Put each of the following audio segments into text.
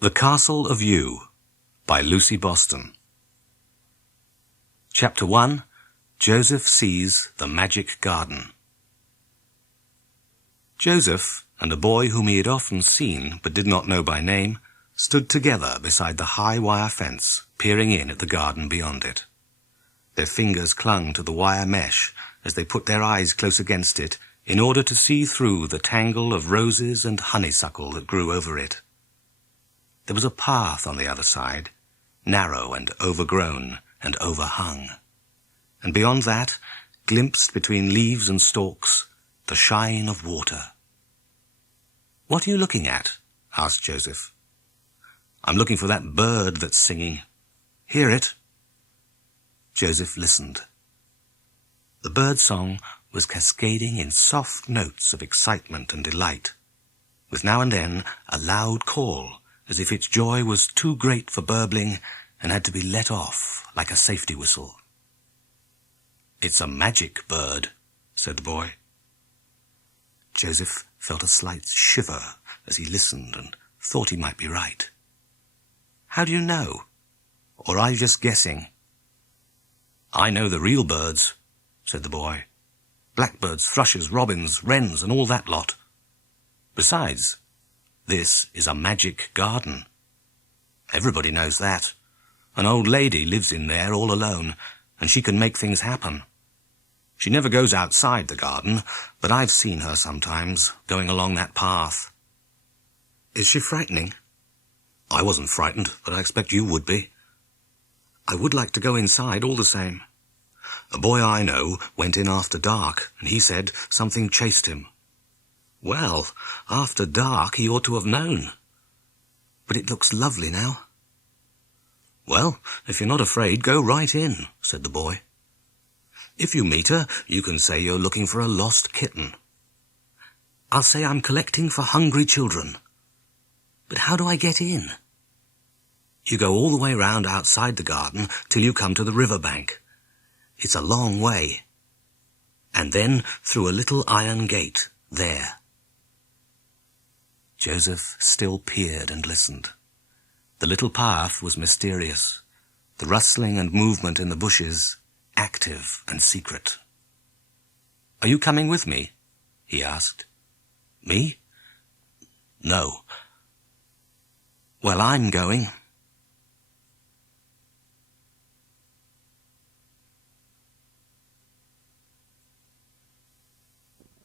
The Castle of Yew by Lucy Boston. Chapter 1. Joseph Sees the Magic Garden. Joseph and a boy whom he had often seen but did not know by name stood together beside the high wire fence, peering in at the garden beyond it. Their fingers clung to the wire mesh as they put their eyes close against it in order to see through the tangle of roses and honeysuckle that grew over it. There was a path on the other side, narrow and overgrown and overhung. And beyond that, glimpsed between leaves and stalks, the shine of water. "What are you looking at?" asked Joseph. "I'm looking for that bird that's singing. Hear it?" Joseph listened. The bird song was cascading in soft notes of excitement and delight, with now and then a loud call, as if its joy was too great for burbling and had to be let off like a safety whistle. "It's a magic bird," said the boy. Joseph felt a slight shiver as he listened and thought he might be right. "How do you know? Or are you just guessing?" "I know the real birds," said the boy. "Blackbirds, thrushes, robins, wrens, and all that lot. Besides, this is a magic garden. Everybody knows that. An old lady lives in there all alone, and she can make things happen. She never goes outside the garden, but I've seen her sometimes, going along that path." "Is she frightening?" "I wasn't frightened, but I expect you would be." "I would like to go inside all the same." "A boy I know went in after dark, and he said something chased him." "Well, after dark he ought to have known." "But it looks lovely now." "Well, if you're not afraid, go right in," said the boy. "If you meet her, you can say you're looking for a lost kitten." "I'll say I'm collecting for hungry children." "But how do I get in?" "You go all the way round outside the garden till you come to the river bank. It's a long way. And then through a little iron gate, there." Joseph still peered and listened. The little path was mysterious, the rustling and movement in the bushes active and secret. "Are you coming with me?" he asked. "Me? No." "Well, I'm going."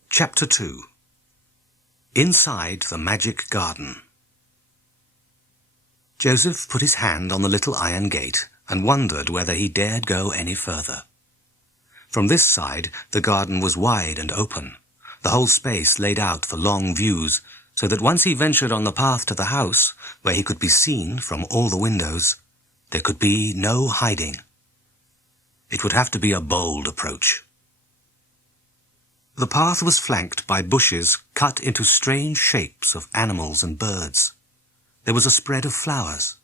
Chapter 2. Inside the Magic Garden. Joseph put his hand on the little iron gate and wondered whether he dared go any further. From this side the garden was wide and open, the whole space laid out for long views, so that once he ventured on the path to the house, where he could be seen from all the windows, there could be no hiding. It would have to be a bold approach. The path was flanked by bushes cut into strange shapes of animals and birds. There was a spread of flowers.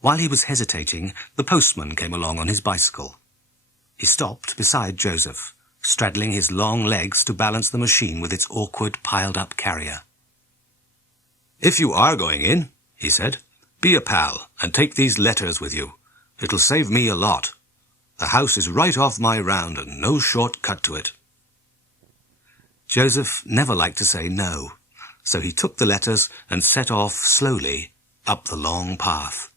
While he was hesitating, the postman came along on his bicycle. He stopped beside Joseph, straddling his long legs to balance the machine with its awkward piled-up carrier. "If you are going in," he said, "be a pal and take these letters with you. It'll save me a lot. The house is right off my round and no short cut to it." Joseph never liked to say no, so he took the letters and set off slowly up the long path.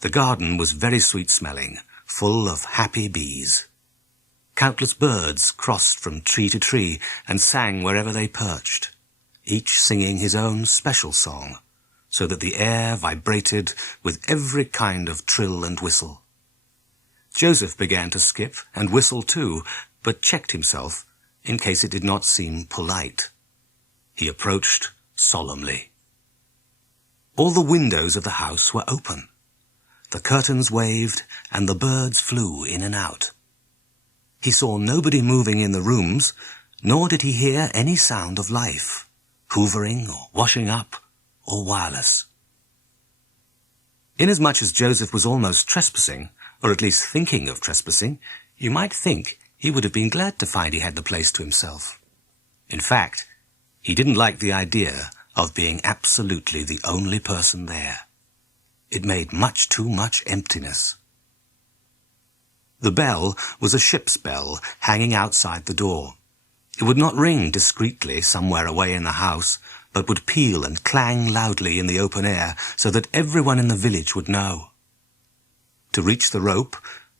The garden was very sweet-smelling, full of happy bees. Countless birds crossed from tree to tree and sang wherever they perched, each singing his own special song, so that the air vibrated with every kind of trill and whistle. Joseph began to skip and whistle too, but checked himself in case it did not seem polite. He approached solemnly. All the windows of the house were open. The curtains waved, and the birds flew in and out. He saw nobody moving in the rooms, nor did he hear any sound of life, hoovering or washing up or wireless. Inasmuch as Joseph was almost trespassing, or at least thinking of trespassing, you might think he would have been glad to find he had the place to himself. In fact, he didn't like the idea of being absolutely the only person there. It made much too much emptiness. The bell was a ship's bell hanging outside the door. It would not ring discreetly somewhere away in the house, but would peal and clang loudly in the open air so that everyone in the village would know. To reach the rope,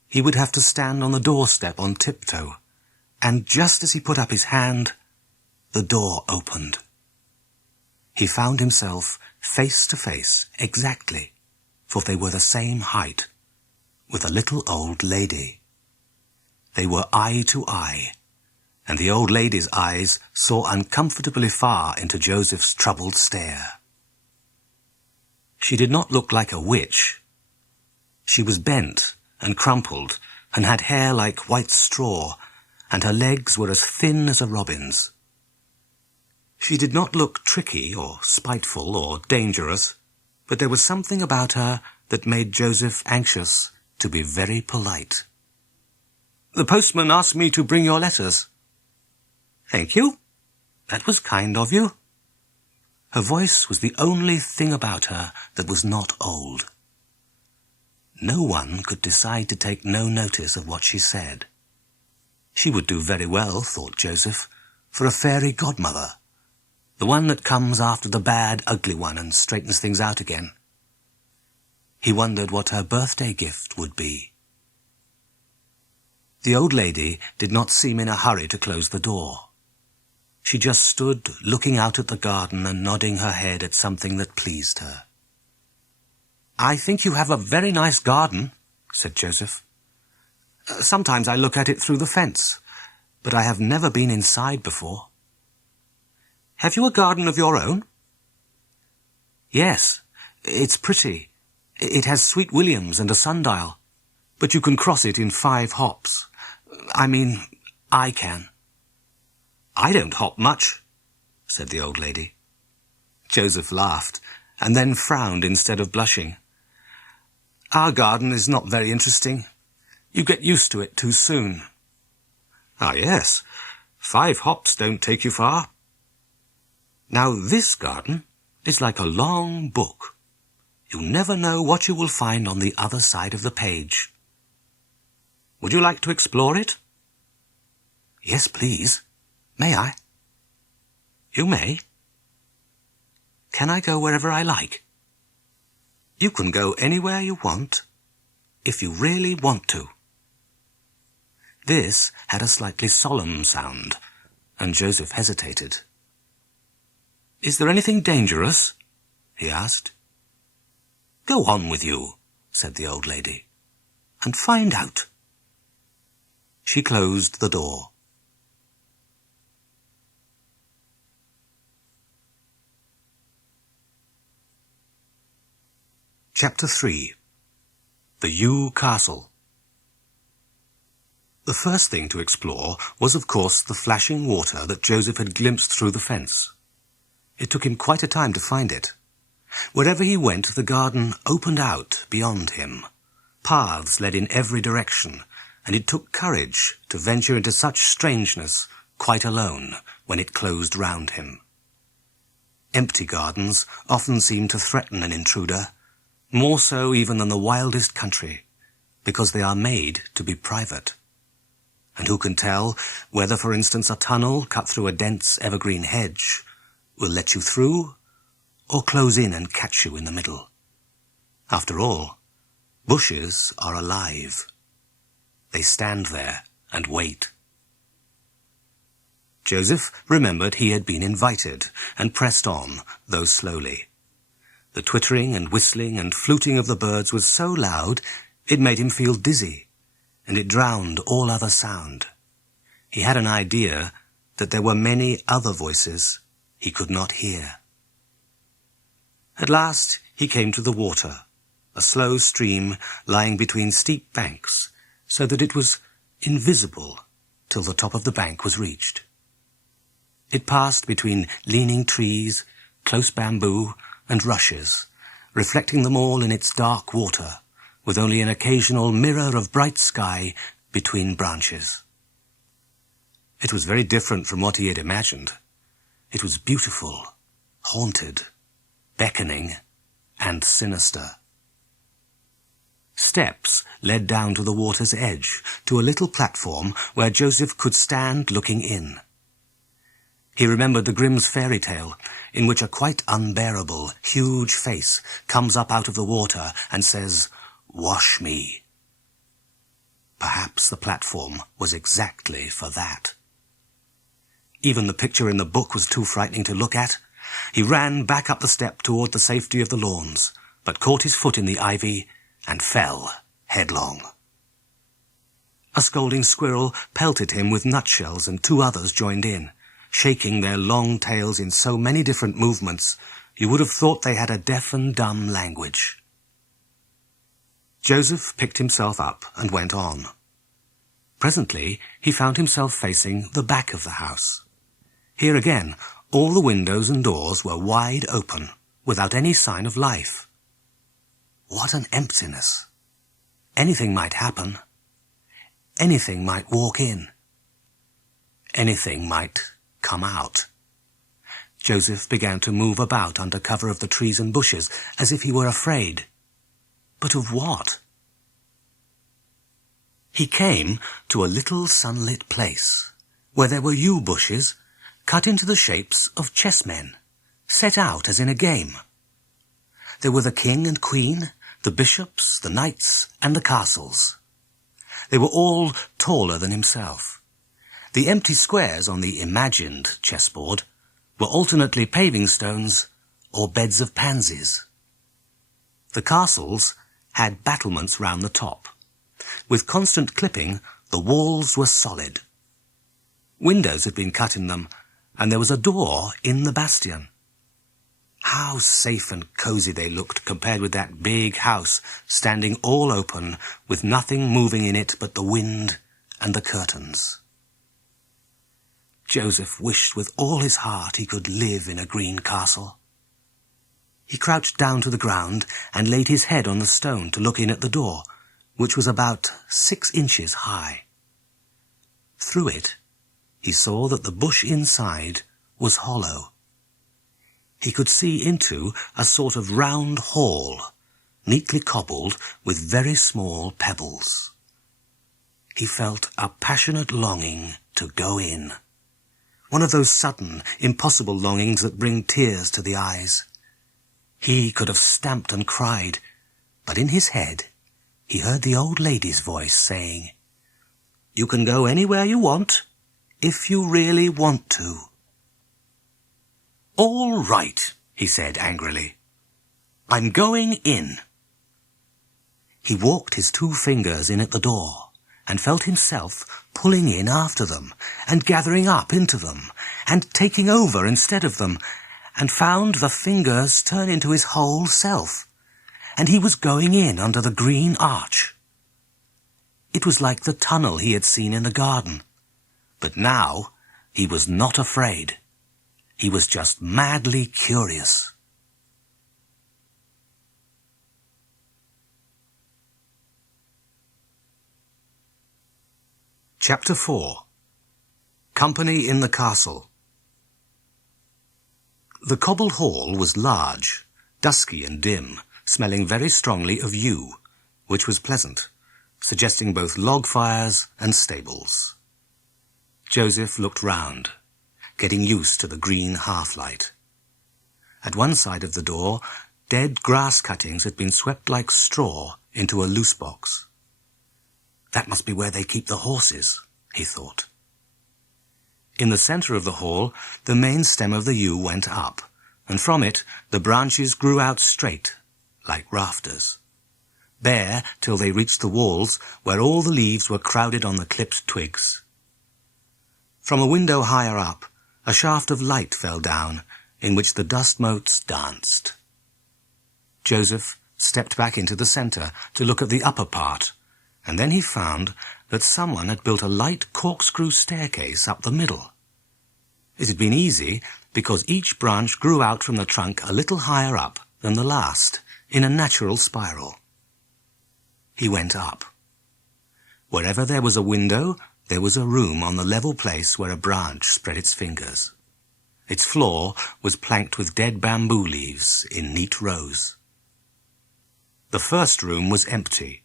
he would have to stand on the doorstep on tiptoe, and just as he put up his hand, the door opened. He found himself face to face exactly, for they were the same height, with a little old lady. They were eye to eye, and the old lady's eyes saw uncomfortably far into Joseph's troubled stare. She did not look like a witch. She was bent and crumpled, and had hair like white straw, and her legs were as thin as a robin's. She did not look tricky or spiteful or dangerous, but there was something about her that made Joseph anxious to be very polite. "The postman asked me to bring your letters." "Thank you. That was kind of you." Her voice was the only thing about her that was not old. No one could decide to take no notice of what she said. She would do very well, thought Joseph, for a fairy godmother, the one that comes after the bad, ugly one and straightens things out again. He wondered what her birthday gift would be. The old lady did not seem in a hurry to close the door. She just stood looking out at the garden and nodding her head at something that pleased her. "I think you have a very nice garden," said Joseph. "Sometimes I look at it through the fence, but I have never been inside before." "Have you a garden of your own?" "Yes, it's pretty. It has sweet williams and a sundial, but you can cross it in 5 hops. I mean, I can." "I don't hop much," said the old lady. Joseph laughed, and then frowned instead of blushing. "Our garden is not very interesting. You get used to it too soon." "Ah, yes. 5 hops don't take you far." "Now this garden is like a long book. You never know what you will find on the other side of the page. Would you like to explore it?" "Yes, please. May I?" "You may." "Can I go wherever I like?" "You can go anywhere you want, if you really want to." This had a slightly solemn sound, and Joseph hesitated. "Is there anything dangerous?" he asked. "Go on with you," said the old lady, "and find out." She closed the door. Chapter 3. The Yew Castle. The first thing to explore was, of course, the flashing water that Joseph had glimpsed through the fence. It took him quite a time to find it. Wherever he went, the garden opened out beyond him. Paths led in every direction, and it took courage to venture into such strangeness quite alone when it closed round him. Empty gardens often seem to threaten an intruder, more so even than the wildest country, because they are made to be private. And who can tell whether, for instance, a tunnel cut through a dense evergreen hedge will let you through or close in and catch you in the middle? After all, bushes are alive. They stand there and wait. Joseph remembered he had been invited and pressed on, though slowly. The twittering and whistling and fluting of the birds was so loud it made him feel dizzy, and it drowned all other sound. He had an idea that there were many other voices he could not hear. At last he came to the water, a slow stream lying between steep banks, so that it was invisible till the top of the bank was reached. It passed between leaning trees, close bamboo, and rushes, reflecting them all in its dark water, with only an occasional mirror of bright sky between branches. It was very different from what he had imagined. It was beautiful, haunted, beckoning, and sinister. Steps led down to the water's edge, to a little platform where Joseph could stand looking in. He remembered the Grimm's fairy tale, in which a quite unbearable, huge face comes up out of the water and says, "Wash me." Perhaps the platform was exactly for that. Even the picture in the book was too frightening to look at. He ran back up the step toward the safety of the lawns, but caught his foot in the ivy and fell headlong. A scolding squirrel pelted him with nutshells, and 2 others joined in, shaking their long tails in so many different movements you would have thought they had a deaf and dumb language. Joseph picked himself up and went on. Presently he found himself facing the back of the house. Here again, all the windows and doors were wide open, without any sign of life. What an emptiness! Anything might happen. Anything might walk in. Anything might come out. Joseph began to move about under cover of the trees and bushes, as if he were afraid. But of what? He came to a little sunlit place, where there were yew bushes cut into the shapes of chessmen, set out as in a game. There were the king and queen, the bishops, the knights, and the castles. They were all taller than himself. The empty squares on the imagined chessboard were alternately paving stones or beds of pansies. The castles had battlements round the top. With constant clipping, the walls were solid. Windows had been cut in them, and there was a door in the bastion. How safe and cosy they looked compared with that big house standing all open, with nothing moving in it but the wind and the curtains. Joseph wished with all his heart he could live in a green castle. He crouched down to the ground and laid his head on the stone to look in at the door, which was about 6 inches high. Through it, he saw that the bush inside was hollow. He could see into a sort of round hall, neatly cobbled with very small pebbles. He felt a passionate longing to go in. One of those sudden, impossible longings that bring tears to the eyes. He could have stamped and cried, but in his head he heard the old lady's voice saying, "You can go anywhere you want, if you really want to." "All right," he said angrily. "I'm going in." He walked his 2 fingers in at the door, and felt himself pulling in after them, and gathering up into them, and taking over instead of them, and found the fingers turn into his whole self, and he was going in under the green arch. It was like the tunnel he had seen in the garden, but now he was not afraid. He was just madly curious. Chapter 4. Company in the Castle. The cobbled hall was large, dusky and dim, smelling very strongly of yew, which was pleasant, suggesting both log fires and stables. Joseph looked round, getting used to the green half-light. At one side of the door, dead grass cuttings had been swept like straw into a loose box. That must be where they keep the horses, he thought. In the centre of the hall, the main stem of the yew went up, and from it the branches grew out straight, like rafters, bare till they reached the walls, where all the leaves were crowded on the clipped twigs. From a window higher up, a shaft of light fell down, in which the dust motes danced. Joseph stepped back into the centre to look at the upper part, and then he found that someone had built a light corkscrew staircase up the middle. It had been easy, because each branch grew out from the trunk a little higher up than the last, in a natural spiral. He went up. Wherever there was a window, there was a room on the level place where a branch spread its fingers. Its floor was planked with dead bamboo leaves in neat rows. The first room was empty.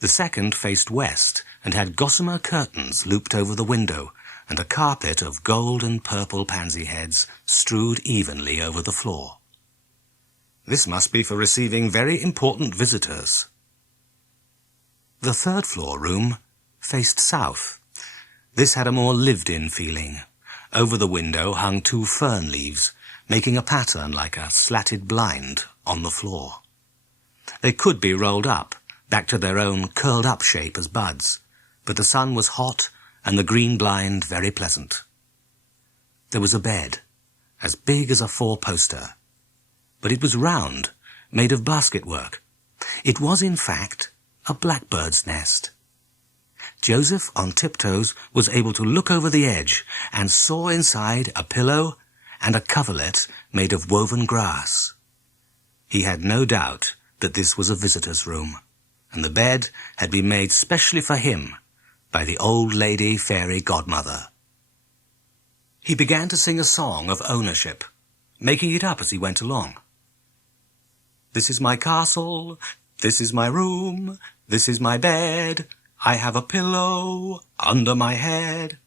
The second faced west and had gossamer curtains looped over the window and a carpet of gold and purple pansy heads strewed evenly over the floor. This must be for receiving very important visitors. The third floor room faced south. This had a more lived-in feeling. Over the window hung 2 fern leaves, making a pattern like a slatted blind on the floor. They could be rolled up, back to their own curled-up shape as buds, but the sun was hot and the green blind very pleasant. There was a bed, as big as a 4-poster, but it was round, made of basketwork. It was, in fact, a blackbird's nest. Joseph, on tiptoes, was able to look over the edge and saw inside a pillow and a coverlet made of woven grass. He had no doubt that this was a visitor's room, and the bed had been made specially for him by the old lady fairy godmother. He began to sing a song of ownership, making it up as he went along. This is my castle, this is my room, this is my bed, I have a pillow under my head,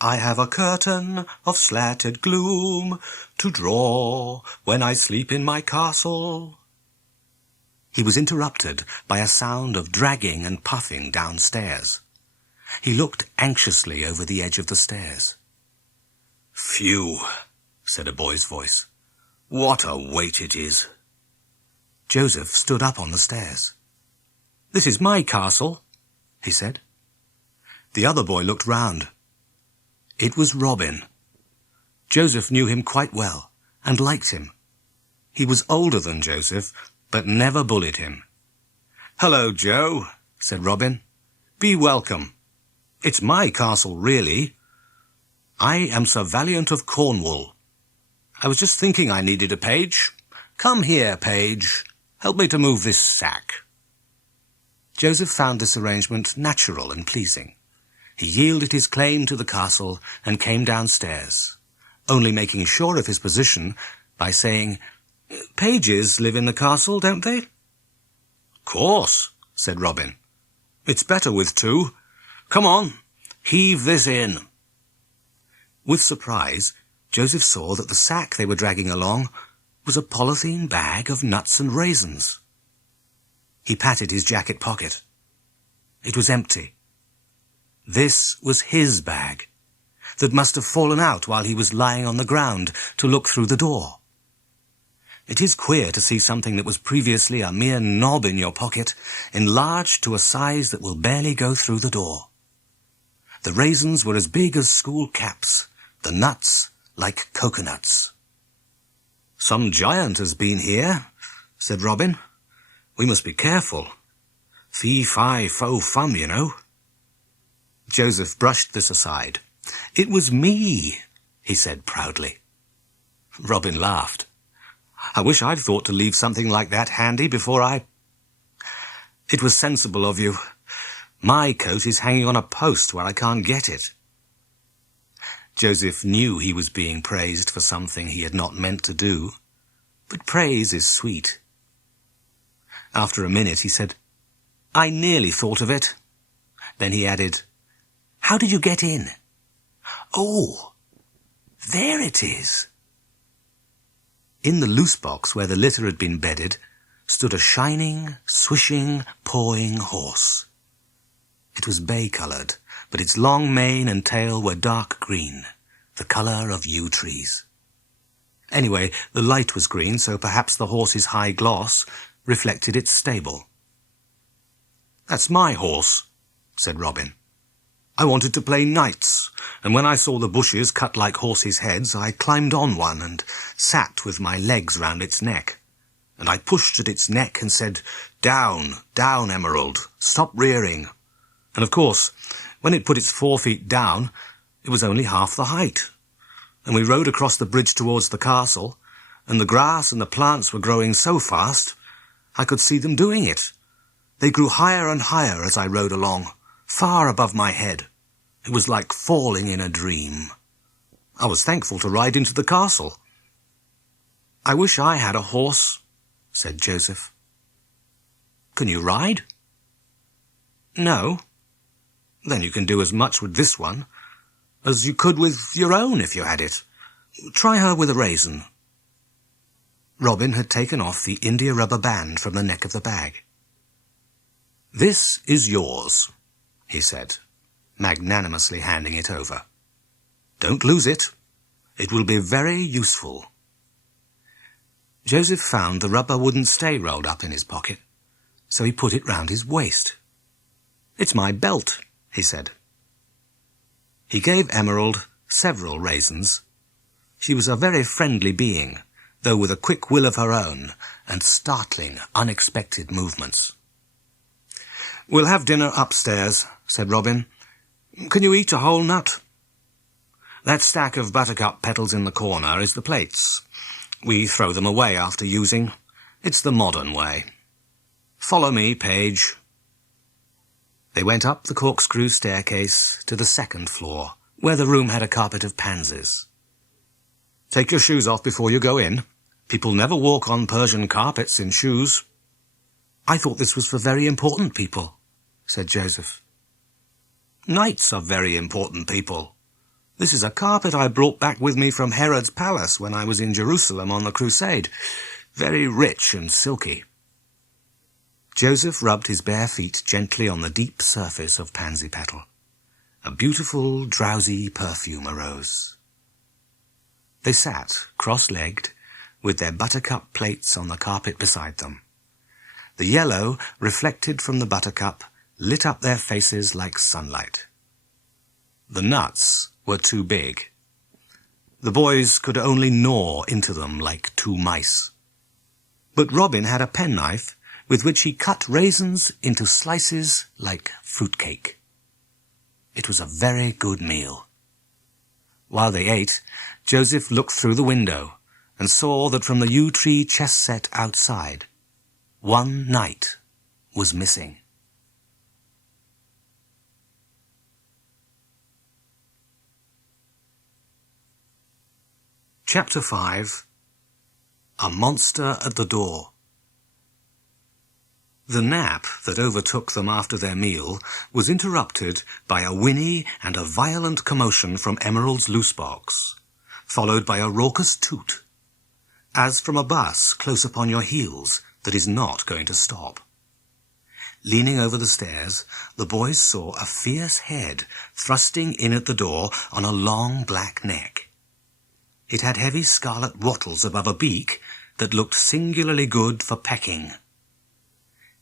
I have a curtain of slatted gloom to draw when I sleep in my castle. He was interrupted by a sound of dragging and puffing downstairs. He looked anxiously over the edge of the stairs. "Phew," said a boy's voice. "What a weight it is." Joseph stood up on the stairs. "This is my castle," he said. The other boy looked round. It was Robin. Joseph knew him quite well and liked him. He was older than Joseph, but never bullied him. "Hello, Joe," said Robin. "Be welcome. It's my castle, really. I am Sir Valiant of Cornwall. I was just thinking I needed a page. Come here, page. Help me to move this sack." Joseph found this arrangement natural and pleasing. He yielded his claim to the castle and came downstairs, only making sure of his position by saying, "Pages live in the castle, don't they?" "Course," said Robin. "It's better with 2. Come on, heave this in." With surprise, Joseph saw that the sack they were dragging along was a polythene bag of nuts and raisins. He patted his jacket pocket. It was empty. This was his bag, that must have fallen out while he was lying on the ground to look through the door. It is queer to see something that was previously a mere knob in your pocket enlarged to a size that will barely go through the door. The raisins were as big as school caps, the nuts like coconuts. "Some giant has been here," said Robin. "We must be careful. Fee, fi, fo, fum, you know." Joseph brushed this aside. "It was me," he said proudly. Robin laughed. "I wish I'd thought to leave something like that handy before I—" "It was sensible of you. My coat is hanging on a post where I can't get it." Joseph knew he was being praised for something he had not meant to do, but praise is sweet. After a minute he said, "I nearly thought of it." Then he added, "How did you get in?" "Oh, there it is." In the loose box where the litter had been bedded stood a shining, swishing, pawing horse. It was bay-coloured, but its long mane and tail were dark green, the colour of yew trees. Anyway, the light was green, so perhaps the horse's high gloss reflected its stable. "That's my horse," said Robin. "I wanted to play knights, and when I saw the bushes cut like horses' heads, I climbed on one and sat with my legs round its neck. And I pushed at its neck and said, 'Down, down, Emerald, stop rearing.' And of course, when it put its 4 feet down, it was only half the height. And we rode across the bridge towards the castle, and the grass and the plants were growing so fast, I could see them doing it. They grew higher and higher as I rode along, far above my head. It was like falling in a dream." I was thankful to ride into the castle. I wish I had a horse, said Joseph. Can you ride? No. Then you can do as much with this one as you could with your own if you had it. Try her with a raisin. Robin had taken off the india rubber band from the neck of the bag. This is yours, he said, magnanimously handing it over. Don't lose it. It will be very useful. Joseph found the rubber wouldn't stay rolled up in his pocket, so he put it round his waist. It's my belt, he said. He gave Emerald several raisins. She was a very friendly being, though with a quick will of her own and startling, unexpected movements. We'll have dinner upstairs, said Robin. Can you eat a whole nut? That stack of buttercup petals in the corner is the plates. We throw them away after using. It's the modern way. Follow me, Page. They went up the corkscrew staircase to the second floor, where the room had a carpet of pansies. Take your shoes off before you go in. People never walk on Persian carpets in shoes. I thought this was for very important people, said Joseph. Knights are very important people. This is a carpet I brought back with me from Herod's palace when I was in Jerusalem on the crusade. Very rich and silky. Joseph rubbed his bare feet gently on the deep surface of pansy petal. A beautiful, drowsy perfume arose. They sat, cross-legged, with their buttercup plates on the carpet beside them. The yellow, reflected from the buttercup, lit up their faces like sunlight. The nuts were too big. The boys could only gnaw into them like two mice. But Robin had a penknife with which he cut raisins into slices like fruitcake. It was a very good meal. While they ate, Joseph looked through the window and saw that from the yew tree chess set outside, one knight was missing. Chapter 5. A Monster at the Door. The nap that overtook them after their meal was interrupted by a whinny and a violent commotion from Emerald's loose box, followed by a raucous toot, as from a bus close upon your heels that is not going to stop. Leaning over the stairs, the boys saw a fierce head thrusting in at the door on a long black neck. It had heavy scarlet wattles above a beak that looked singularly good for pecking.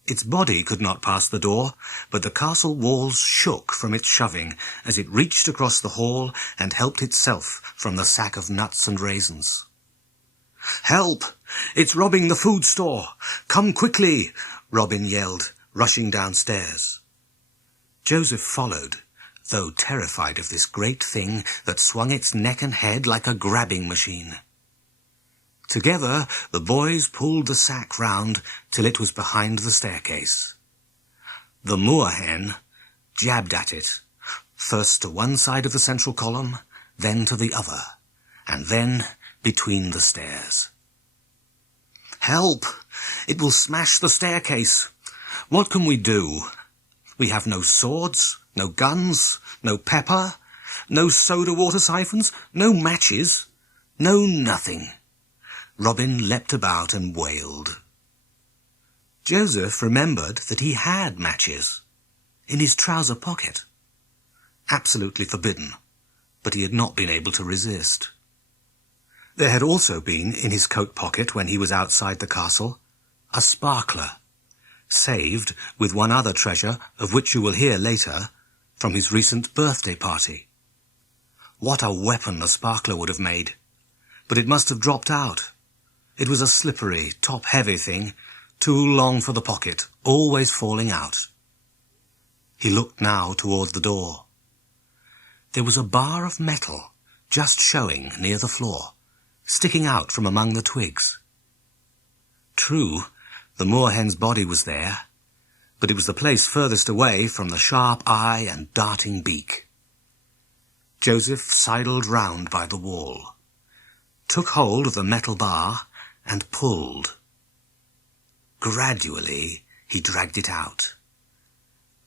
Its body could not pass the door, but the castle walls shook from its shoving as it reached across the hall and helped itself from the sack of nuts and raisins. "Help! It's robbing the food store! Come quickly!" Robin yelled, rushing downstairs. Joseph followed, though terrified of this great thing that swung its neck and head like a grabbing machine. Together, the boys pulled the sack round till it was behind the staircase. The moorhen jabbed at it, first to one side of the central column, then to the other, and then between the stairs. "Help! It will smash the staircase. What can we do? We have no swords, no guns, no pepper, no soda water siphons, no matches, no nothing." Robin leapt about and wailed. Joseph remembered that he had matches in his trouser pocket. Absolutely forbidden, but he had not been able to resist. There had also been in his coat pocket when he was outside the castle a sparkler, saved with one other treasure of which you will hear later from his recent birthday party. What a weapon the sparkler would have made, but it must have dropped out. It was a slippery, top-heavy thing, too long for the pocket, always falling out. He looked now toward the door. There was a bar of metal just showing near the floor, sticking out from among the twigs. True, the moorhen's body was there, but it was the place furthest away from the sharp eye and darting beak. Joseph sidled round by the wall, took hold of the metal bar, and pulled. Gradually, he dragged it out.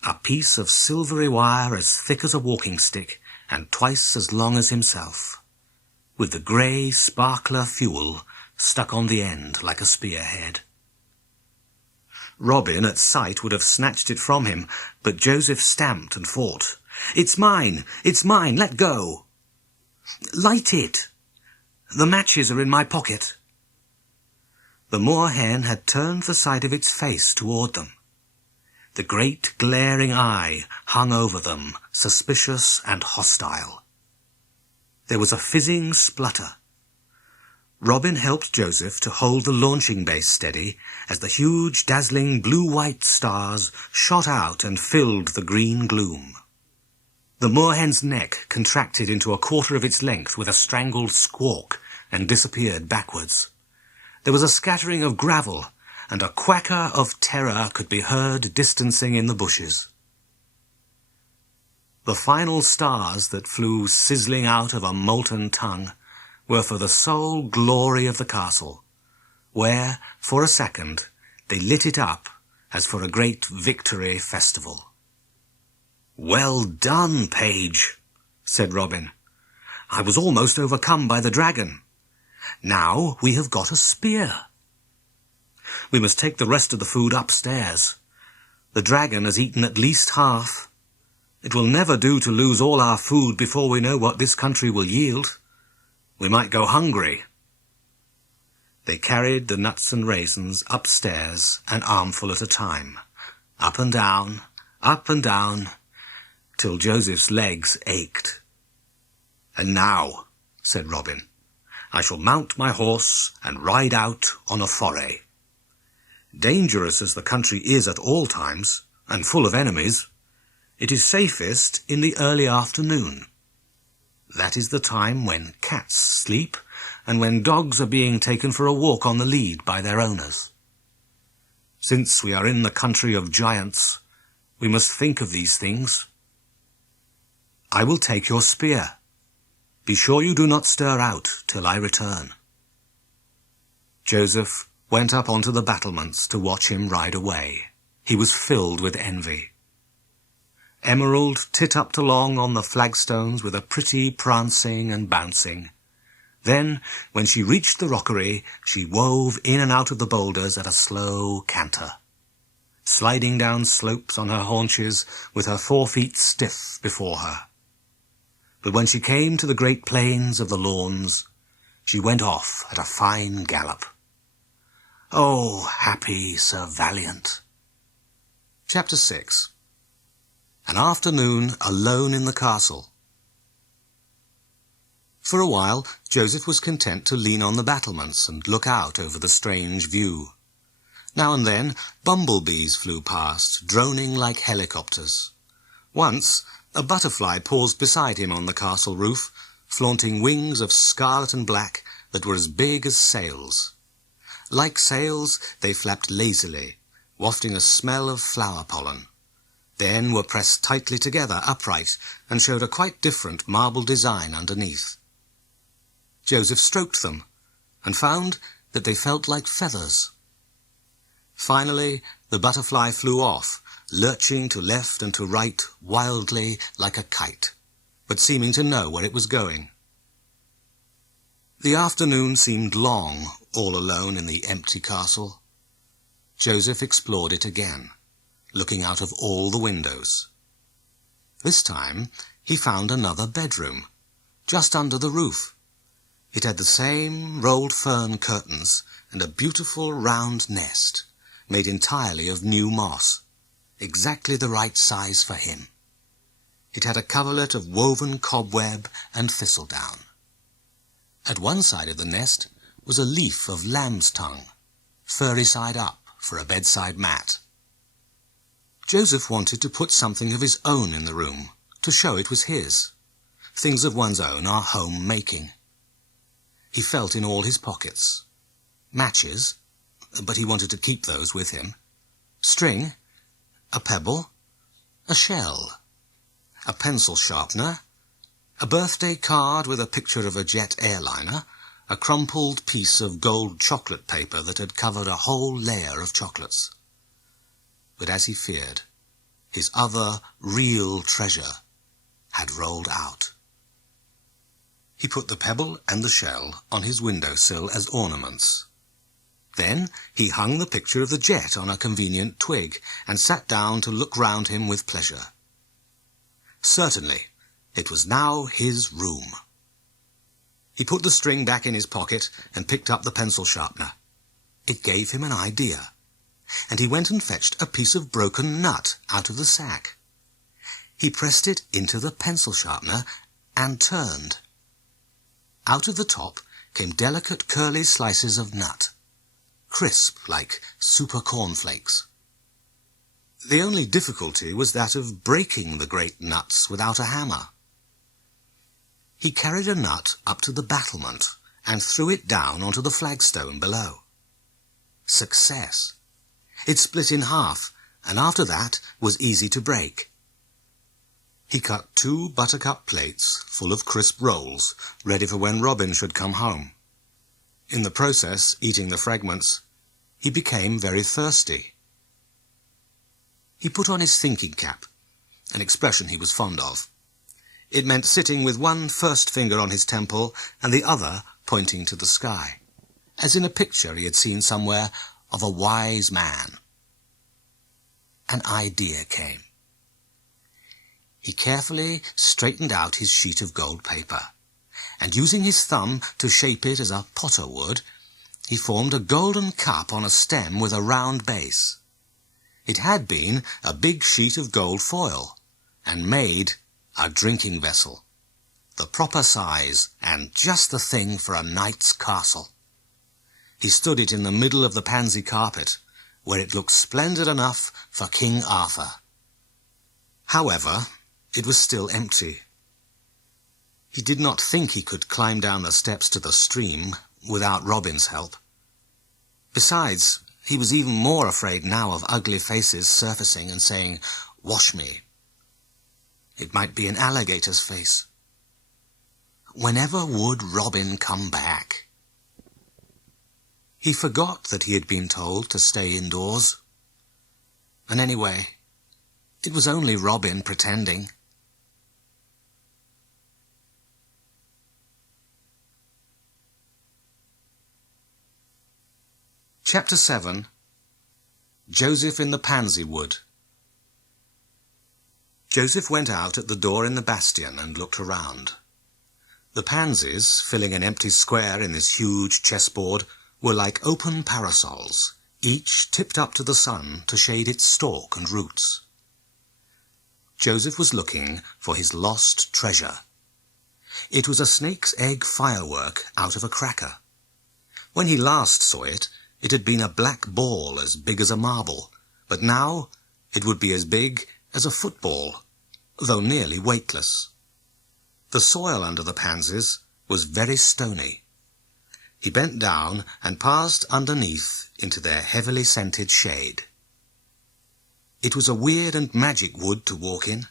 A piece of silvery wire as thick as a walking stick and twice as long as himself, with the grey sparkler fuel stuck on the end like a spearhead. Robin, at sight, would have snatched it from him, but Joseph stamped and fought. "It's mine! It's mine! Let go!" "Light it! The matches are in my pocket." The moor-hen had turned the side of its face toward them. The great glaring eye hung over them, suspicious and hostile. There was a fizzing splutter. Robin helped Joseph to hold the launching base steady as the huge, dazzling blue-white stars shot out and filled the green gloom. The moorhen's neck contracted into a quarter of its length with a strangled squawk and disappeared backwards. There was a scattering of gravel, and a quacker of terror could be heard distancing in the bushes. The final stars that flew sizzling out of a molten tongue were for the sole glory of the castle, where, for a second, they lit it up as for a great victory festival. "Well done, page," said Robin. "I was almost overcome by the dragon. Now we have got a spear. We must take the rest of the food upstairs. The dragon has eaten at least half. It will never do to lose all our food before we know what this country will yield. We might go hungry." They carried the nuts and raisins upstairs, an armful at a time, up and down, till Joseph's legs ached. "And now," said Robin, "I shall mount my horse and ride out on a foray. Dangerous as the country is at all times, and full of enemies, it is safest in the early afternoon. That is the time when cats sleep and when dogs are being taken for a walk on the lead by their owners. Since we are in the country of giants, we must think of these things. I will take your spear. Be sure you do not stir out till I return." Joseph went up onto the battlements to watch him ride away. He was filled with envy. Emerald titupped along on the flagstones with a pretty prancing and bouncing. Then, when she reached the rockery, she wove in and out of the boulders at a slow canter, sliding down slopes on her haunches with her 4 feet stiff before her. But when she came to the great plains of the lawns, she went off at a fine gallop. Oh, happy Sir Valiant! Chapter 6. An afternoon alone in the castle. For a while, Joseph was content to lean on the battlements and look out over the strange view. Now and then, bumblebees flew past, droning like helicopters. Once, a butterfly paused beside him on the castle roof, flaunting wings of scarlet and black that were as big as sails. Like sails, they flapped lazily, wafting a smell of flower pollen, then were pressed tightly together upright and showed a quite different marble design underneath. Joseph stroked them and found that they felt like feathers. Finally, the butterfly flew off, lurching to left and to right wildly like a kite, but seeming to know where it was going. The afternoon seemed long, all alone in the empty castle. Joseph explored it again, looking out of all the windows. This time he found another bedroom, just under the roof. It had the same rolled fern curtains and a beautiful round nest, made entirely of new moss, exactly the right size for him. It had a coverlet of woven cobweb and thistledown. At one side of the nest was a leaf of lamb's tongue, furry side up for a bedside mat. Joseph wanted to put something of his own in the room, to show it was his. Things of one's own are home-making. He felt in all his pockets. Matches, but he wanted to keep those with him. String, a pebble, a shell, a pencil sharpener, A birthday card with a picture of a jet airliner, a crumpled piece of gold chocolate paper that had covered a whole layer of chocolates. But as he feared, his other real treasure had rolled out. He put the pebble and the shell on his windowsill as ornaments. Then he hung the picture of the jet on a convenient twig and sat down to look round him with pleasure. Certainly, it was now his room. He put the string back in his pocket and picked up the pencil sharpener. It gave him an idea, and he went and fetched a piece of broken nut out of the sack. He pressed it into the pencil sharpener and turned. Out of the top came delicate curly slices of nut, crisp like super cornflakes. The only difficulty was that of breaking the great nuts without a hammer. He carried a nut up to the battlement and threw it down onto the flagstone below. Success! It split in half, and after that was easy to break. He cut 2 buttercup plates full of crisp rolls, ready for when Robin should come home. In the process, eating the fragments, he became very thirsty. He put on his thinking cap, an expression he was fond of. It meant sitting with one first finger on his temple and the other pointing to the sky, as in a picture he had seen somewhere of a wise man. An idea came. He carefully straightened out his sheet of gold paper, and using his thumb to shape it as a potter would, he formed a golden cup on a stem with a round base. It had been a big sheet of gold foil, and made a drinking vessel, the proper size and just the thing for a knight's castle. He stood it in the middle of the pansy carpet, where it looked splendid enough for King Arthur. However, it was still empty. He did not think he could climb down the steps to the stream without Robin's help. Besides, he was even more afraid now of ugly faces surfacing and saying, "Wash me." It might be an alligator's face. Whenever would Robin come back? He forgot that he had been told to stay indoors. And anyway, it was only Robin pretending. Chapter 7. Joseph in the Pansy Wood. Joseph went out at the door in the bastion and looked around. The pansies, filling an empty square in this huge chessboard, were like open parasols, each tipped up to the sun to shade its stalk and roots. Joseph was looking for his lost treasure. It was a snake's egg firework out of a cracker. When he last saw it, it had been a black ball as big as a marble, but now it would be as big as a football, though nearly weightless. The soil under the pansies was very stony. He bent down and passed underneath into their heavily scented shade. It was a weird and magic wood to walk in,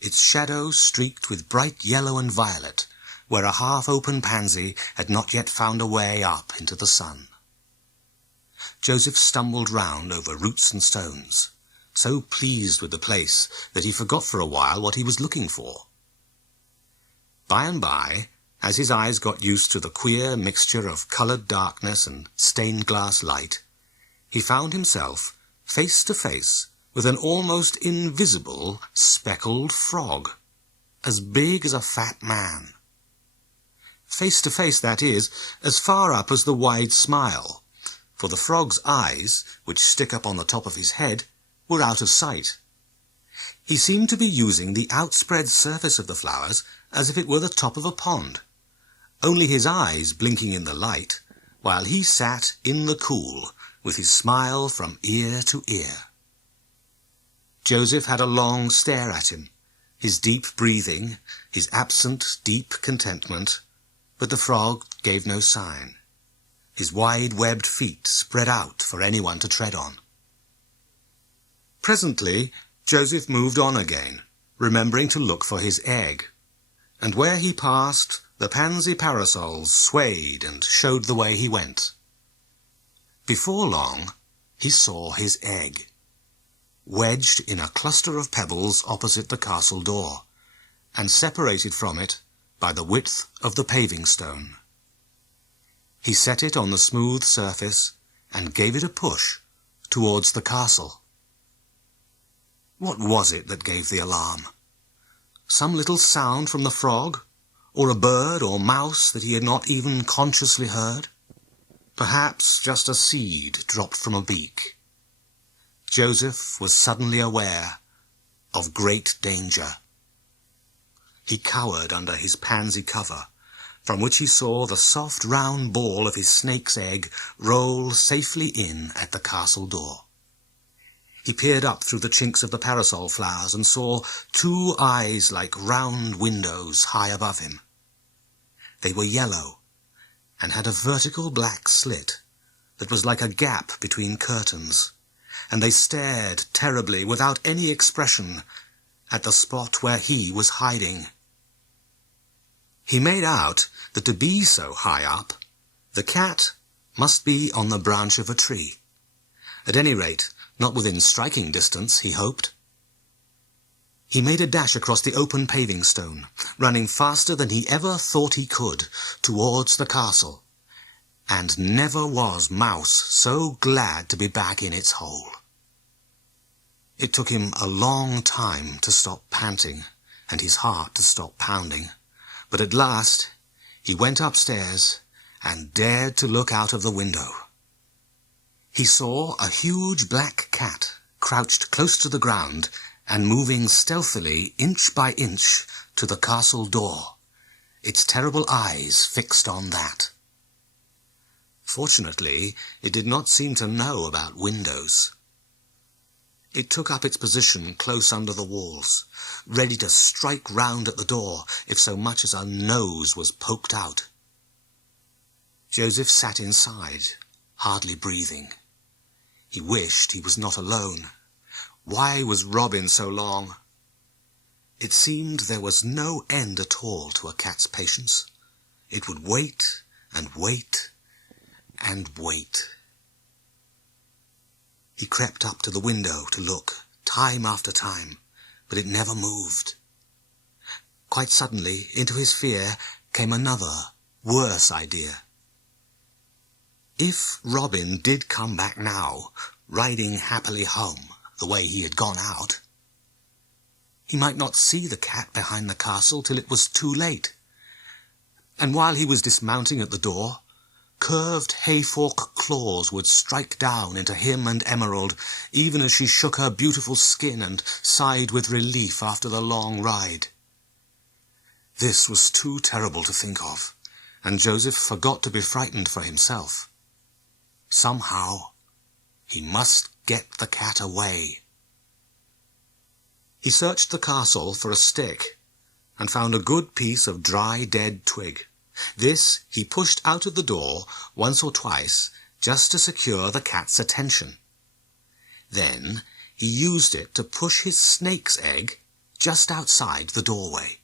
its shadow streaked with bright yellow and violet, where a half-open pansy had not yet found a way up into the sun. Joseph stumbled round over roots and stones, so pleased with the place that he forgot for a while what he was looking for. By and by, as his eyes got used to the queer mixture of coloured darkness and stained-glass light, he found himself face to face with an almost invisible speckled frog, as big as a fat man. Face to face, that is, as far up as the wide smile, for the frog's eyes, which stick up on the top of his head, were out of sight. He seemed to be using the outspread surface of the flowers as if it were the top of a pond, only his eyes blinking in the light, while he sat in the cool, with his smile from ear to ear. Joseph had a long stare at him, his deep breathing, his absent, deep contentment, but the frog gave no sign. His wide-webbed feet spread out for anyone to tread on. Presently, Joseph moved on again, remembering to look for his egg. and where he passed, the pansy parasols swayed and showed the way he went. Before long, he saw his egg, wedged in a cluster of pebbles opposite the castle door, and separated from it by the width of the paving stone. He set it on the smooth surface and gave it a push towards the castle. What was it that gave the alarm? Some little sound from the frog, or a bird or mouse that he had not even consciously heard? Perhaps just a seed dropped from a beak. Joseph was suddenly aware of great danger. He cowered under his pansy cover, from which he saw the soft round ball of his snake's egg roll safely in at the castle door. He peered up through the chinks of the parasol flowers and saw 2 eyes like round windows high above him. They were yellow and had a vertical black slit that was like a gap between curtains, and they stared terribly without any expression at the spot where he was hiding. He made out that to be so high up, the cat must be on the branch of a tree. At any rate, not within striking distance, he hoped. He made a dash across the open paving stone, running faster than he ever thought he could, towards the castle, and never was mouse so glad to be back in its hole. It took him a long time to stop panting, and his heart to stop pounding, but at last he went upstairs and dared to look out of the window. He saw a huge black cat crouched close to the ground and moving stealthily inch by inch to the castle door, its terrible eyes fixed on that. Fortunately, it did not seem to know about windows. It took up its position close under the walls, ready to strike round at the door if so much as a nose was poked out. Joseph sat inside, hardly breathing. He wished he was not alone. Why was Robin so long? It seemed there was no end at all to a cat's patience. It would wait and wait and wait. He crept up to the window to look, time after time, but it never moved. Quite suddenly, into his fear, came another, worse idea. If Robin did come back now, riding happily home, the way he had gone out, he might not see the cat behind the castle till it was too late. And while he was dismounting at the door, curved hayfork claws would strike down into him and Emerald, even as she shook her beautiful skin and sighed with relief after the long ride. This was too terrible to think of, and Joseph forgot to be frightened for himself. Somehow, he must get the cat away. He searched the castle for a stick and found a good piece of dry, dead twig. This he pushed out of the door once or twice just to secure the cat's attention. Then he used it to push his snake's egg just outside the doorway,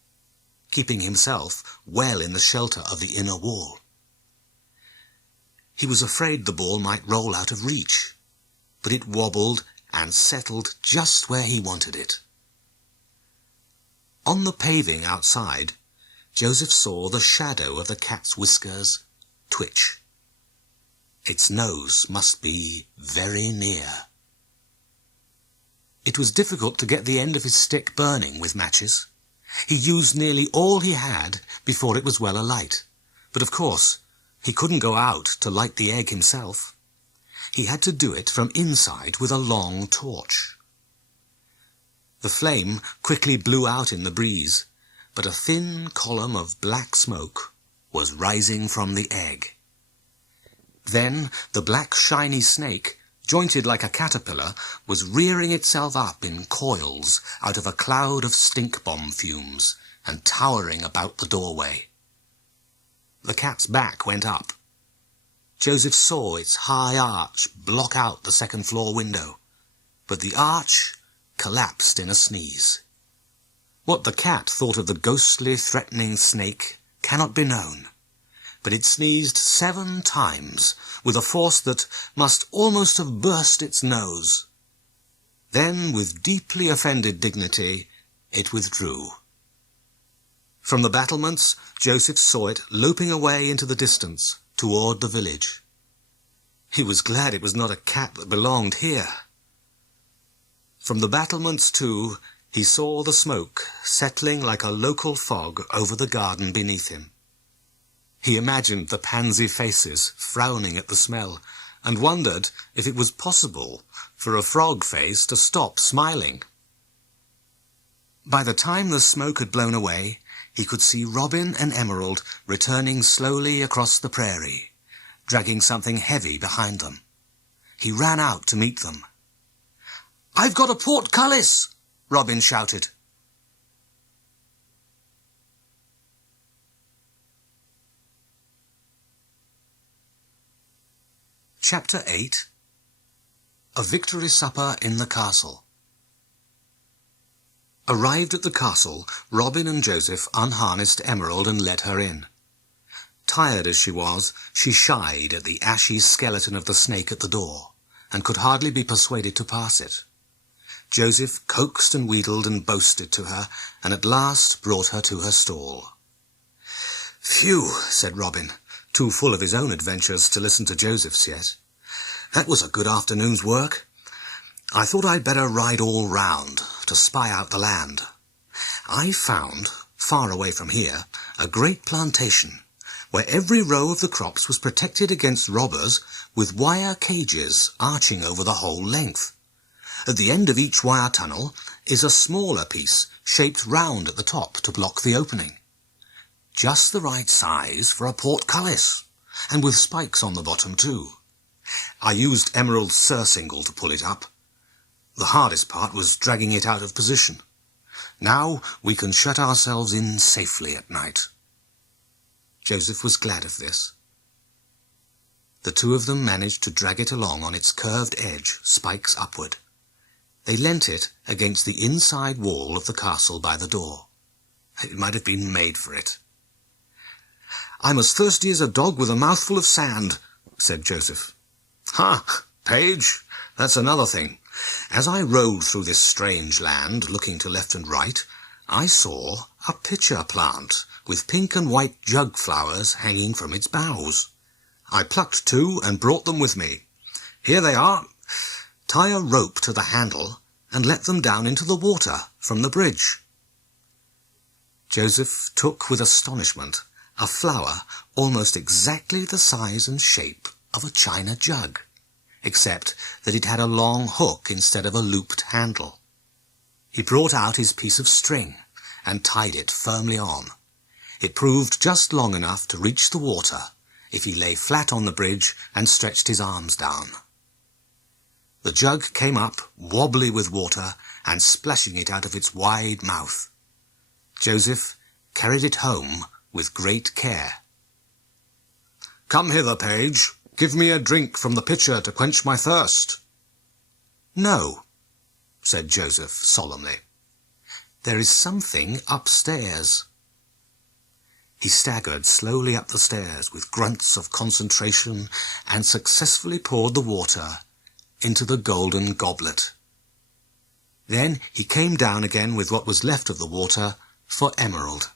keeping himself well in the shelter of the inner wall. He was afraid the ball might roll out of reach, but it wobbled and settled just where he wanted it. On the paving outside, Joseph saw the shadow of the cat's whiskers twitch. Its nose must be very near. It was difficult to get the end of his stick burning with matches. He used nearly all he had before it was well alight, but of course he couldn't go out to light the egg himself. He had to do it from inside with a long torch. The flame quickly blew out in the breeze, but a thin column of black smoke was rising from the egg. Then the black shiny snake, jointed like a caterpillar, was rearing itself up in coils out of a cloud of stink bomb fumes and towering about the doorway. The cat's back went up. Joseph saw its high arch block out the second-floor window, but the arch collapsed in a sneeze. What the cat thought of the ghostly, threatening snake cannot be known, but it sneezed 7 times with a force that must almost have burst its nose. Then, with deeply offended dignity, it withdrew. From the battlements, Joseph saw it loping away into the distance toward the village. He was glad it was not a cat that belonged here. From the battlements, too, he saw the smoke settling like a local fog over the garden beneath him. He imagined the pansy faces frowning at the smell, and wondered if it was possible for a frog face to stop smiling. By the time the smoke had blown away, he could see Robin and Emerald returning slowly across the prairie, dragging something heavy behind them. He ran out to meet them. "I've got a portcullis!" Robin shouted. Chapter 8. A Victory Supper in the Castle. Arrived at the castle, Robin and Joseph unharnessed Emerald and let her in. Tired as she was, she shied at the ashy skeleton of the snake at the door, and could hardly be persuaded to pass it. Joseph coaxed and wheedled and boasted to her, and at last brought her to her stall. "Phew," said Robin, too full of his own adventures to listen to Joseph's yet. "That was a good afternoon's work. I thought I'd better ride all round to spy out the land. I found, far away from here, a great plantation, where every row of the crops was protected against robbers with wire cages arching over the whole length. At the end of each wire tunnel is a smaller piece shaped round at the top to block the opening. Just the right size for a portcullis, and with spikes on the bottom too. I used Emerald's surcingle to pull it up. The hardest part was dragging it out of position. Now we can shut ourselves in safely at night." Joseph was glad of this. The two of them managed to drag it along on its curved edge, spikes upward. They leant it against the inside wall of the castle by the door. It might have been made for it. "I'm as thirsty as a dog with a mouthful of sand," said Joseph. "Ha, Page, that's another thing. As I rode through this strange land, looking to left and right, I saw a pitcher plant with pink and white jug flowers hanging from its boughs. I plucked 2 and brought them with me. Here they are. Tie a rope to the handle and let them down into the water from the bridge." Joseph took with astonishment a flower almost exactly the size and shape of a china jug, except that it had a long hook instead of a looped handle. He brought out his piece of string and tied it firmly on. It proved just long enough to reach the water if he lay flat on the bridge and stretched his arms down. The jug came up, wobbly with water, and splashing it out of its wide mouth. Joseph carried it home with great care. "Come hither, Page. Give me a drink from the pitcher to quench my thirst." "No," said Joseph solemnly. "There is something upstairs." He staggered slowly up the stairs with grunts of concentration and successfully poured the water into the golden goblet. Then he came down again with what was left of the water for Emerald.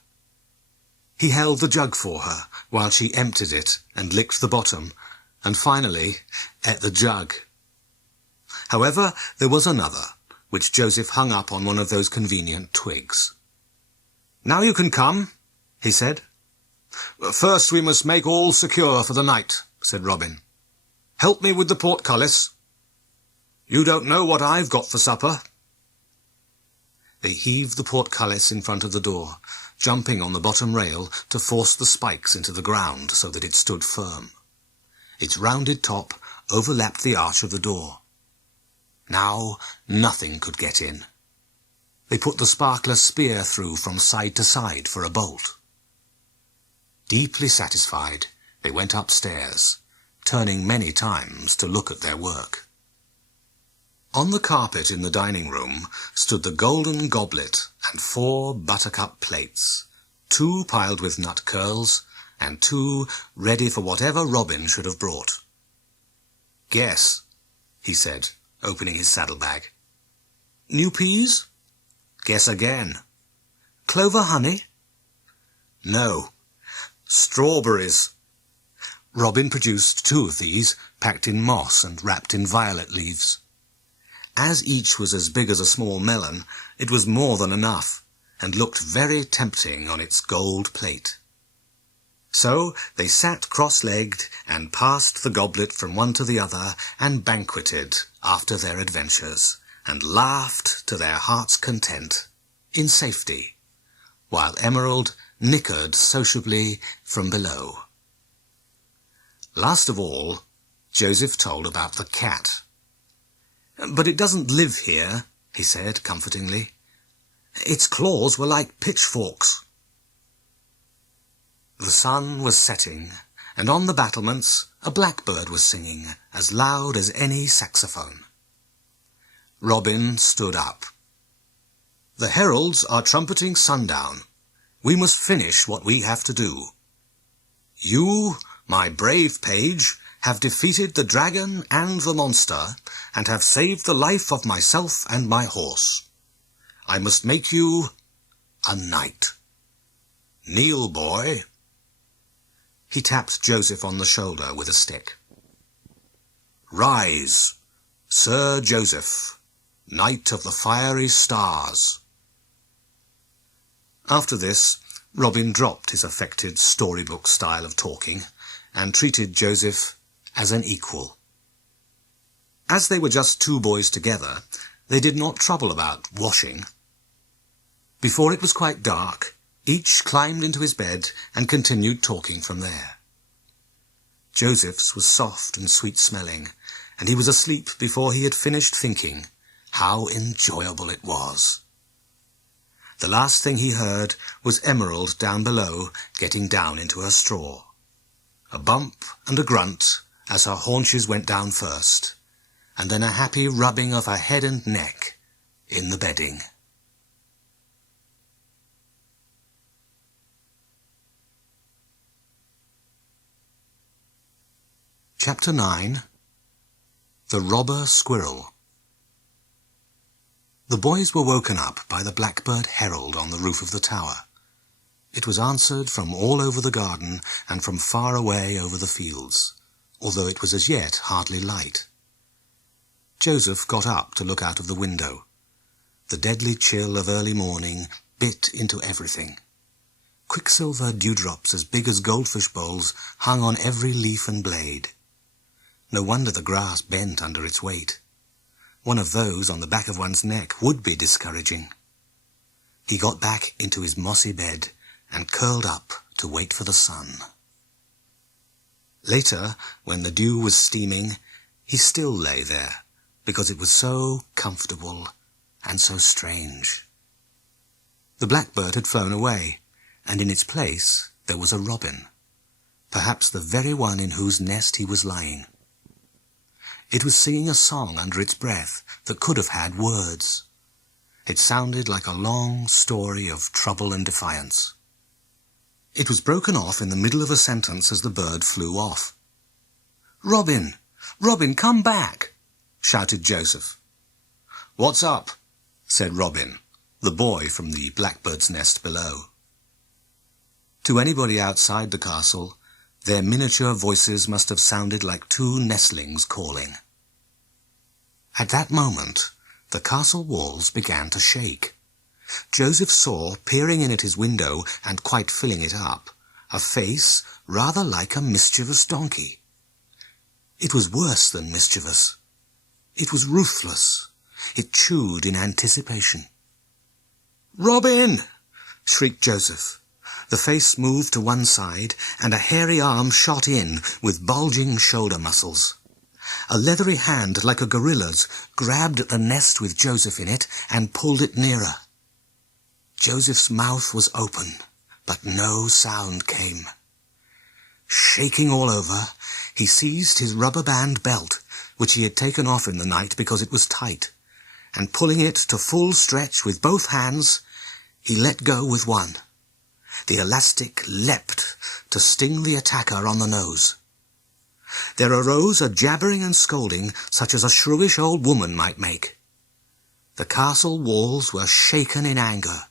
He held the jug for her while she emptied it and licked the bottom, and finally ate the jug. However, there was another, which Joseph hung up on one of those convenient twigs. "Now you can come," he said. "First we must make all secure for the night," said Robin. "Help me with the portcullis. You don't know what I've got for supper." They heaved the portcullis in front of the door, jumping on the bottom rail to force the spikes into the ground so that it stood firm. Its rounded top overlapped the arch of the door. Now nothing could get in. They put the sparkler spear through from side to side for a bolt. Deeply satisfied, they went upstairs, turning many times to look at their work. On the carpet in the dining room stood the golden goblet and 4 buttercup plates, 2 piled with nut curls, and 2 ready for whatever Robin should have brought. "Guess," he said, opening his saddlebag. "New peas?" "Guess again." "Clover honey?" "No. Strawberries." Robin produced 2 of these, packed in moss and wrapped in violet leaves. As each was as big as a small melon, it was more than enough, and looked very tempting on its gold plate. So they sat cross-legged and passed the goblet from one to the other and banqueted after their adventures, and laughed to their heart's content, in safety, while Emerald nickered sociably from below. Last of all, Joseph told about the cat. "But it doesn't live here," he said comfortingly. "Its claws were like pitchforks." The sun was setting, and on the battlements a blackbird was singing as loud as any saxophone. Robin stood up. "The heralds are trumpeting sundown. We must finish what we have to do. You, my brave page, have defeated the dragon and the monster, and have saved the life of myself and my horse. I must make you a knight. Kneel, boy." He tapped Joseph on the shoulder with a stick. "Rise, Sir Joseph, Knight of the Fiery Stars." After this, Robin dropped his affected storybook style of talking and treated Joseph as an equal. As they were just 2 boys together, they did not trouble about washing. Before it was quite dark, each climbed into his bed and continued talking from there. Joseph's was soft and sweet-smelling, and he was asleep before he had finished thinking how enjoyable it was. The last thing he heard was Emerald down below getting down into her straw. A bump and a grunt as her haunches went down first, and then a happy rubbing of her head and neck in the bedding. Chapter 9. The Robber Squirrel. The boys were woken up by the blackbird herald on the roof of the tower. It was answered from all over the garden and from far away over the fields, although it was as yet hardly light. Joseph got up to look out of the window. The deadly chill of early morning bit into everything. Quicksilver dewdrops as big as goldfish bowls hung on every leaf and blade. No wonder the grass bent under its weight. One of those on the back of one's neck would be discouraging. He got back into his mossy bed and curled up to wait for the sun. Later, when the dew was steaming, he still lay there, because it was so comfortable and so strange. The blackbird had flown away, and in its place there was a robin, perhaps the very one in whose nest he was lying. It was singing a song under its breath that could have had words. It sounded like a long story of trouble and defiance. It was broken off in the middle of a sentence as the bird flew off. "Robin! Robin, come back!" shouted Joseph. "What's up?" said Robin, the boy from the blackbird's nest below. To anybody outside the castle, their miniature voices must have sounded like 2 nestlings calling. At that moment, the castle walls began to shake. Joseph saw, peering in at his window and quite filling it up, a face rather like a mischievous donkey. It was worse than mischievous. It was ruthless. It chewed in anticipation. "Robin!" shrieked Joseph. The face moved to one side, and a hairy arm shot in with bulging shoulder muscles. A leathery hand, like a gorilla's, grabbed at the nest with Joseph in it and pulled it nearer. Joseph's mouth was open, but no sound came. Shaking all over, he seized his rubber band belt, which he had taken off in the night because it was tight, and pulling it to full stretch with both hands, he let go with one. The elastic leapt to sting the attacker on the nose. There arose a jabbering and scolding such as a shrewish old woman might make. The castle walls were shaken in anger,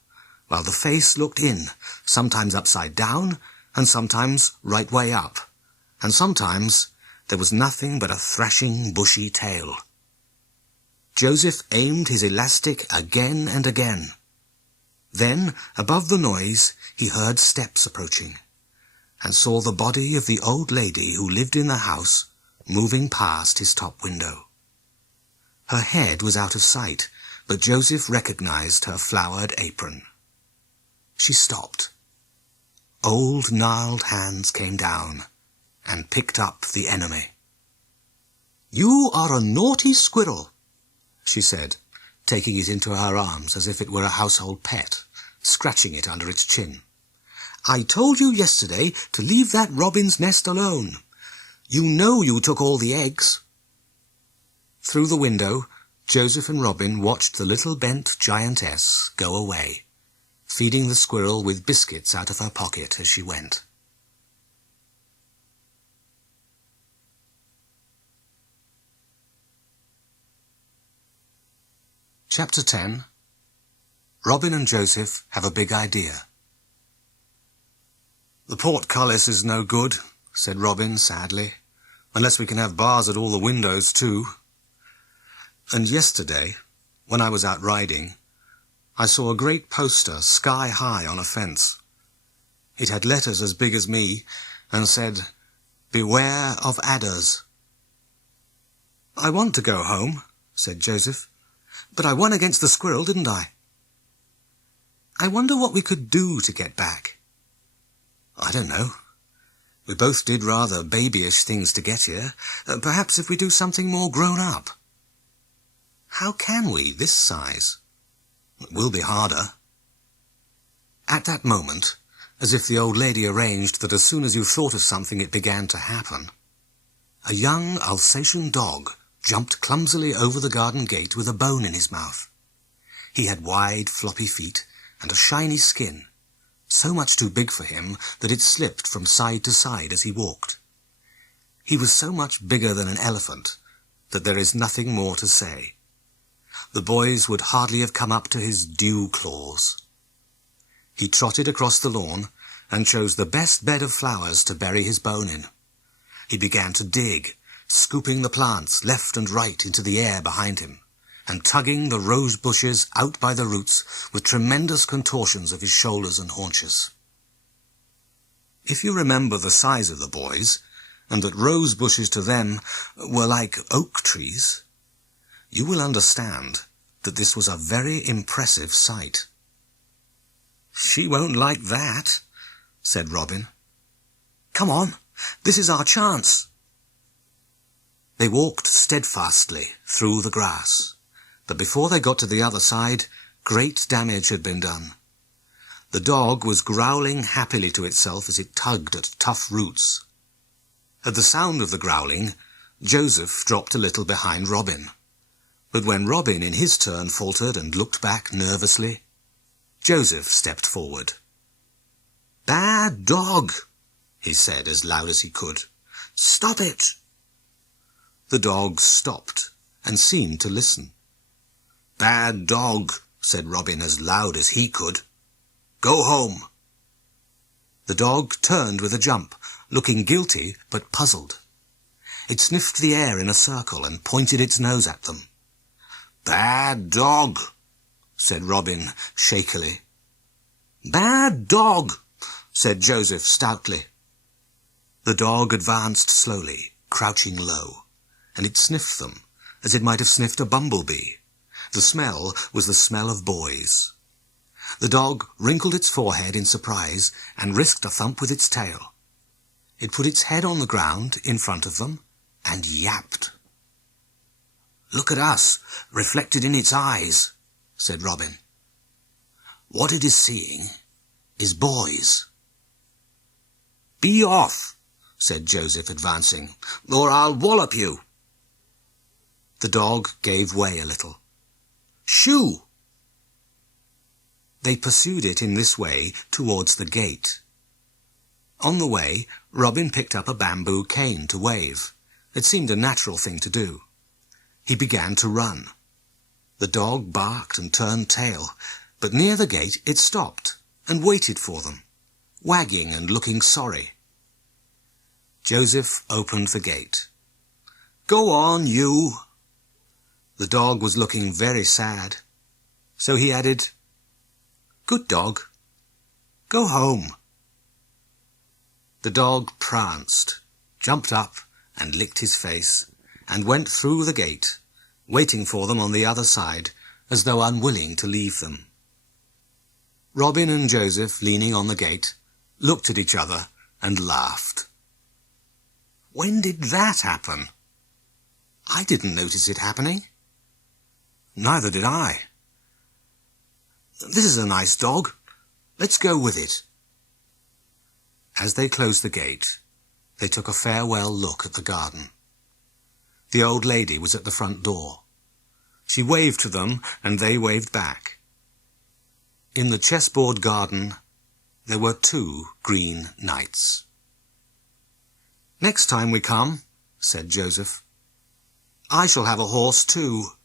while the face looked in, sometimes upside down, and sometimes right way up, and sometimes there was nothing but a thrashing, bushy tail. Joseph aimed his elastic again and again. Then, above the noise, he heard steps approaching, and saw the body of the old lady who lived in the house moving past his top window. Her head was out of sight, but Joseph recognized her flowered apron. She stopped. Old gnarled hands came down and picked up the enemy. "You are a naughty squirrel," she said, taking it into her arms as if it were a household pet, scratching it under its chin. "I told you yesterday to leave that robin's nest alone. You know you took all the eggs." Through the window, Joseph and Robin watched the little bent giantess go away, feeding the squirrel with biscuits out of her pocket as she went. Chapter 10. Robin and Joseph have a big idea. "The portcullis is no good," said Robin sadly, "unless we can have bars at all the windows too. And yesterday, when I was out riding, I saw a great poster sky high on a fence. It had letters as big as me and said, 'Beware of adders.'" "I want to go home," said Joseph, "but I won against the squirrel, didn't I? I wonder what we could do to get back." "I don't know. We both did rather babyish things to get here. Perhaps if we do something more grown up." "How can we, this size?" "It will be harder." At that moment, as if the old lady arranged that as soon as you thought of something it began to happen, a young Alsatian dog jumped clumsily over the garden gate with a bone in his mouth. He had wide, floppy feet and a shiny skin, so much too big for him that it slipped from side to side as he walked. He was so much bigger than an elephant that there is nothing more to say. The boys would hardly have come up to his dew claws. He trotted across the lawn and chose the best bed of flowers to bury his bone in. He began to dig, scooping the plants left and right into the air behind him, and tugging the rose bushes out by the roots with tremendous contortions of his shoulders and haunches. If you remember the size of the boys, and that rose bushes to them were like oak trees, you will understand that this was a very impressive sight. "She won't like that," said Robin. "Come on, this is our chance." They walked steadfastly through the grass, but before they got to the other side, great damage had been done. The dog was growling happily to itself as it tugged at tough roots. At the sound of the growling, Joseph dropped a little behind Robin. But when Robin in his turn faltered and looked back nervously, Joseph stepped forward. "Bad dog," he said as loud as he could. "Stop it." The dog stopped and seemed to listen. "Bad dog," said Robin as loud as he could. "Go home." The dog turned with a jump, looking guilty but puzzled. It sniffed the air in a circle and pointed its nose at them. "Bad dog," said Robin shakily. "Bad dog," said Joseph stoutly. The dog advanced slowly, crouching low, and it sniffed them as it might have sniffed a bumblebee. The smell was the smell of boys. The dog wrinkled its forehead in surprise and risked a thump with its tail. It put its head on the ground in front of them and yapped. "Look at us, reflected in its eyes," said Robin. "What it is seeing is boys." "Be off," said Joseph, advancing, "or I'll wallop you." The dog gave way a little. Shoo! They pursued it in this way towards the gate. On the way, Robin picked up a bamboo cane to wave. It seemed a natural thing to do. He began to run. The dog barked and turned tail, but near the gate it stopped and waited for them, wagging and looking sorry. Joseph opened the gate. "Go on, you." The dog was looking very sad, so he added, "Good dog, go home." The dog pranced, jumped up and licked his face, and went through the gate, waiting for them on the other side, as though unwilling to leave them. Robin and Joseph, leaning on the gate, looked at each other and laughed. "When did that happen?" "I didn't notice it happening." "Neither did I." "This is a nice dog. Let's go with it." As they closed the gate, they took a farewell look at the garden. The old lady was at the front door. She waved to them, and they waved back. In the chessboard garden, there were 2 green knights. "Next time we come," said Joseph, "I shall have a horse too."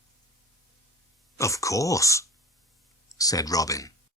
"Of course," said Robin.